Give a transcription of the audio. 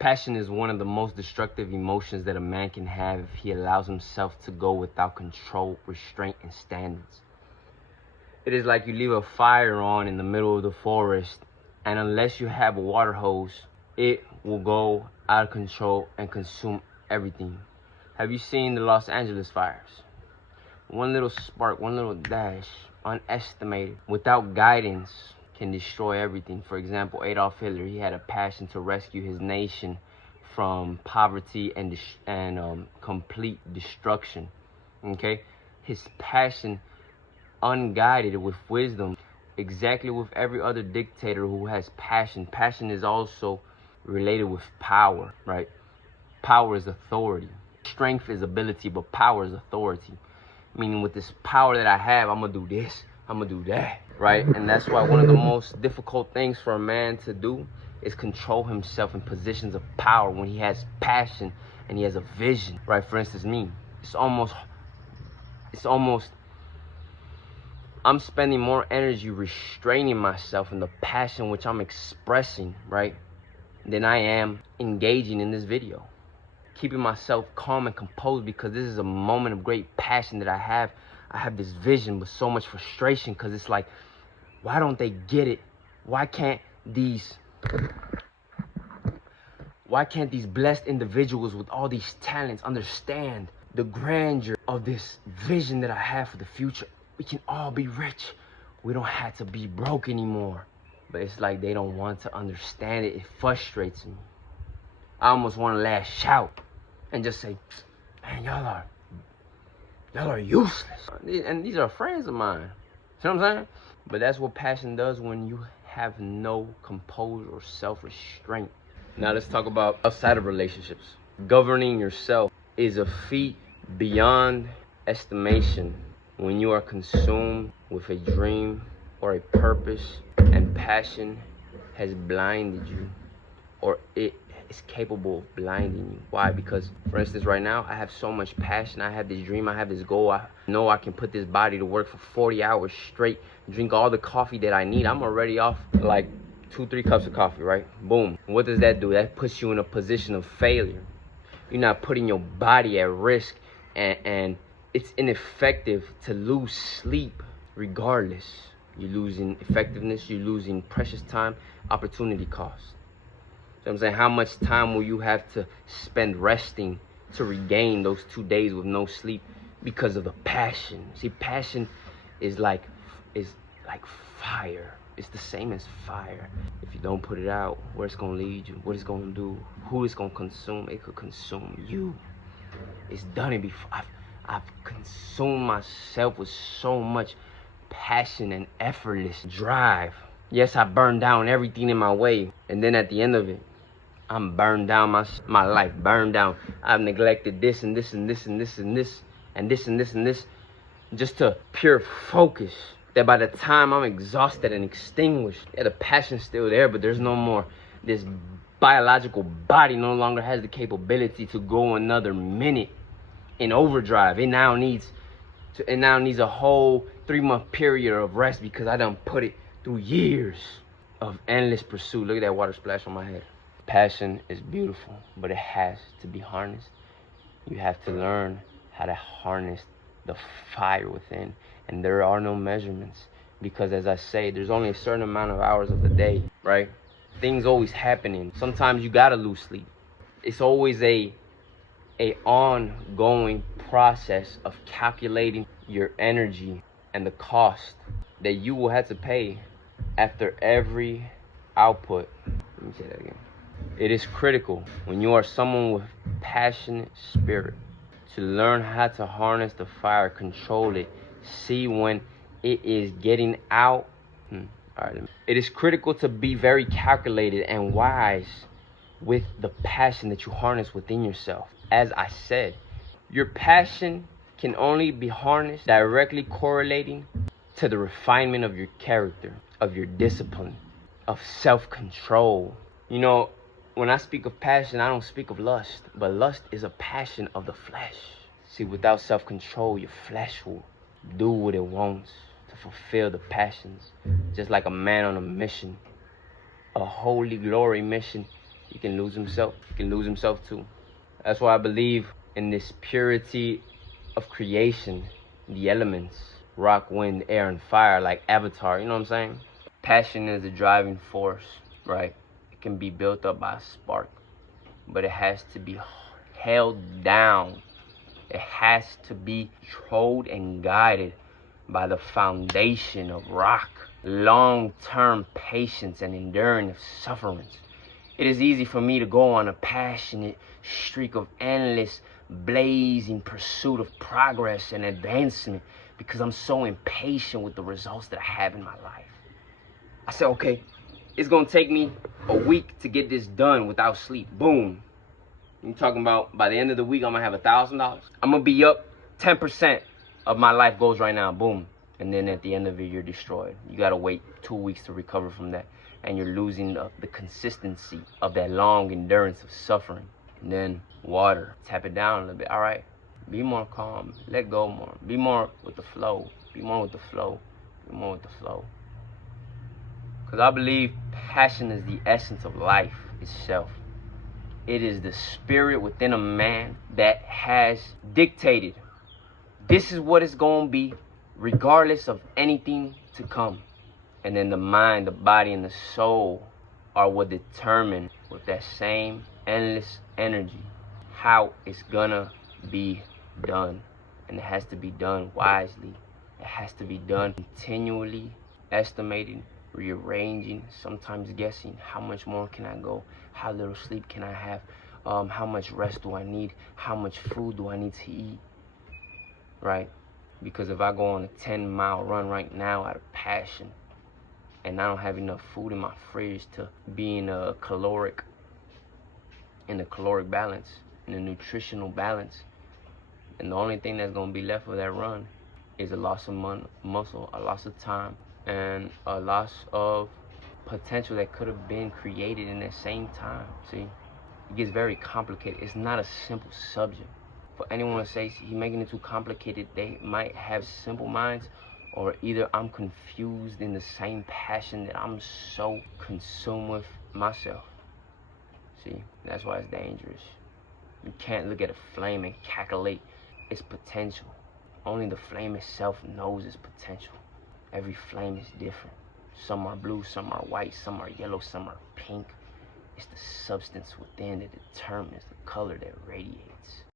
Passion is one of the most destructive emotions that a man can have if he allows himself to go without control, restraint, and standards. It is like you leave a fire on in the middle of the forest, and unless you have a water hose, it will go out of control and consume everything. Have you seen the Los Angeles fires? One little spark, one little dash, unestimated, without guidance, can destroy everything. For example, Adolf Hitler, he had a passion to rescue his nation from poverty and complete destruction. Okay, his passion, unguided with wisdom, exactly with every other dictator who has passion. Passion is also related with power, right? Power is authority. Strength is ability, but power is authority. Meaning, with this power that I have, I'm gonna do this, I'm gonna do that, right? And that's why one of the most difficult things for a man to do is control himself in positions of power when he has passion and he has a vision, right? For instance, me, it's almost I'm spending more energy restraining myself in the passion which I'm expressing, right, than I am engaging in this video. Keeping myself calm and composed, because this is a moment of great passion that I have. I have this vision, but so much frustration, because it's like, why don't they get it? Why can't these blessed individuals with all these talents understand the grandeur of this vision that I have for the future? We can all be rich. We don't have to be broke anymore. But it's like they don't want to understand it. It frustrates me. I almost want to lash out and just say, man, y'all are useless. And these are friends of mine. See what I'm saying? But that's what passion does when you have no composure or self-restraint. Now let's talk about outside of relationships. Governing yourself is a feat beyond estimation when you are consumed with a dream or a purpose and passion has blinded you, or it is capable of blinding you. Why? Because, for instance, right now, I have so much passion. I have this dream. I have this goal. I know I can put this body to work for 40 hours straight, drink all the coffee that I need. I'm already off like 2-3 cups of coffee, right? Boom. What does that do? That puts you in a position of failure. You're not putting your body at risk, and it's ineffective to lose sleep regardless. You're losing effectiveness. You're losing precious time, opportunity cost. So I'm saying, how much time will you have to spend resting to regain those 2 days with no sleep because of the passion? See, passion is like fire. It's the same as fire. If you don't put it out, where it's gonna lead you, what it's gonna do, who it's gonna consume, it could consume you. It's done it before. I've consumed myself with so much passion and effortless drive. Yes, I burned down everything in my way, and then at the end of it, I'm burned down, my life burned down. I've neglected this and this and this and this and this and this and this and this, just to pure focus. That by the time I'm exhausted and extinguished, yeah, the passion's still there, but there's no more. This biological body no longer has the capability to go another minute in overdrive. It now needs a whole 3-month period of rest because I done put it through years of endless pursuit. Look at that water splash on my head. Passion is beautiful, but it has to be harnessed. You have to learn how to harness the fire within, and there are no measurements, because as I say, there's only a certain amount of hours of the day, right? Things always happening. Sometimes you gotta lose sleep. It's always a ongoing process of calculating your energy and the cost that you will have to pay after every output. Let me say that again. It is critical when you are someone with passionate spirit to learn how to harness the fire, control it, see when it is getting out. It is critical to be very calculated and wise with the passion that you harness within yourself. As I said, your passion can only be harnessed directly correlating to the refinement of your character, of your discipline, of self-control. You know, when I speak of passion, I don't speak of lust, but lust is a passion of the flesh. See, without self-control, your flesh will do what it wants to fulfill the passions. Just like a man on a mission, a holy glory mission, he can lose himself. He can lose himself too. That's why I believe in this purity of creation, the elements, rock, wind, air, and fire, like Avatar, you know what I'm saying? Passion is a driving force, right? It can be built up by a spark, but it has to be held down. It has to be controlled and guided by the foundation of rock, long-term patience and enduring of sufferance. It is easy for me to go on a passionate streak of endless, blazing pursuit of progress and advancement because I'm so impatient with the results that I have in my life. I said, okay, it's gonna take me a week to get this done without sleep. Boom. I'm talking about by the end of the week, I'm gonna have $1,000. I'm gonna be up 10% of my life goals right now. Boom. And then at the end of it, you're destroyed. You gotta wait 2 weeks to recover from that. And you're losing the consistency of that long endurance of suffering. And then water, tap it down a little bit. All right, be more calm, let go more. Be more with the flow. Be more with the flow. Be more with the flow. Because I believe passion is the essence of life itself. It is the spirit within a man that has dictated this is what it's going to be, regardless of anything to come. And then the mind, the body, and the soul are what determine with that same endless energy how it's gonna be done. And it has to be done wisely. It has to be done continually, estimating, rearranging, sometimes guessing how much more can I go, how little sleep can I have, how much rest do I need, how much food do I need to eat, right? Because if I go on a 10-mile run right now out of passion and I don't have enough food in my fridge to be in a caloric balance, in a nutritional balance, and the only thing that's going to be left of that run is a loss of muscle, a loss of time, and a loss of potential that could have been created in that same time. See, it gets very complicated. It's not a simple subject. For anyone to say he's making it too complicated, they might have simple minds, or either I'm confused in the same passion that I'm so consumed with myself. See, that's why it's dangerous. You can't look at a flame and calculate its potential. Only the flame itself knows its potential. Every flame is different. Some are blue, some are white, some are yellow, some are pink. It's the substance within that determines the color that radiates.